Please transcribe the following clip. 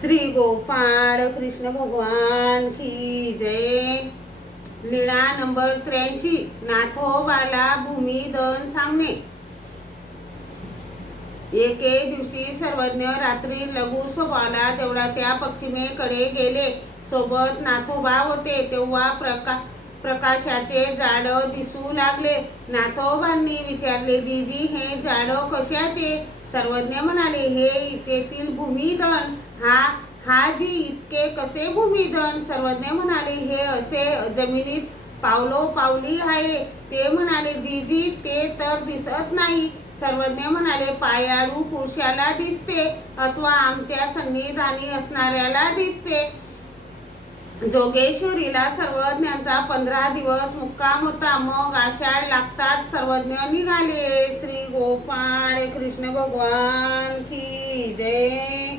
श्री गोपाळ कृष्ण भगवान की जय। लीळा नंबर 83। नाथोबाला भूमिदहन सांगणे। एके दिवशी सर्वज्ञ रात्री लघु स्वभावाला देवळाच्या पश्चिमेकडे गेले। सोबत नाथोबा होते। तेव्हा प्रकाशाचे जाड दिसू लागले। नाथोबांनी विचारले, जीजी हे जाड कशाचे? सर्वज्ञ म्हणाले, हे तेथील भूमिधन। हा जी इतके कसे भूमिधन? सर्वज्ञ म्हणाले, हे असे जमिनीत पावलोपावली आहे। ते म्हणाले, जीजी ते तर दिसत नाही। सर्वज्ञ म्हणाले, पायाळू पुरुषाला दिसते अथवा आमच्या सन्निधानी असणाऱ्याला दिसते। जोगेश्वरीला सर्वज्ञांचा 15 दिवस मुक्काम होता। मग आषाढ लागताच सर्वज्ञ निघाले। श्री गोपाळ कृष्ण भगवान की जय।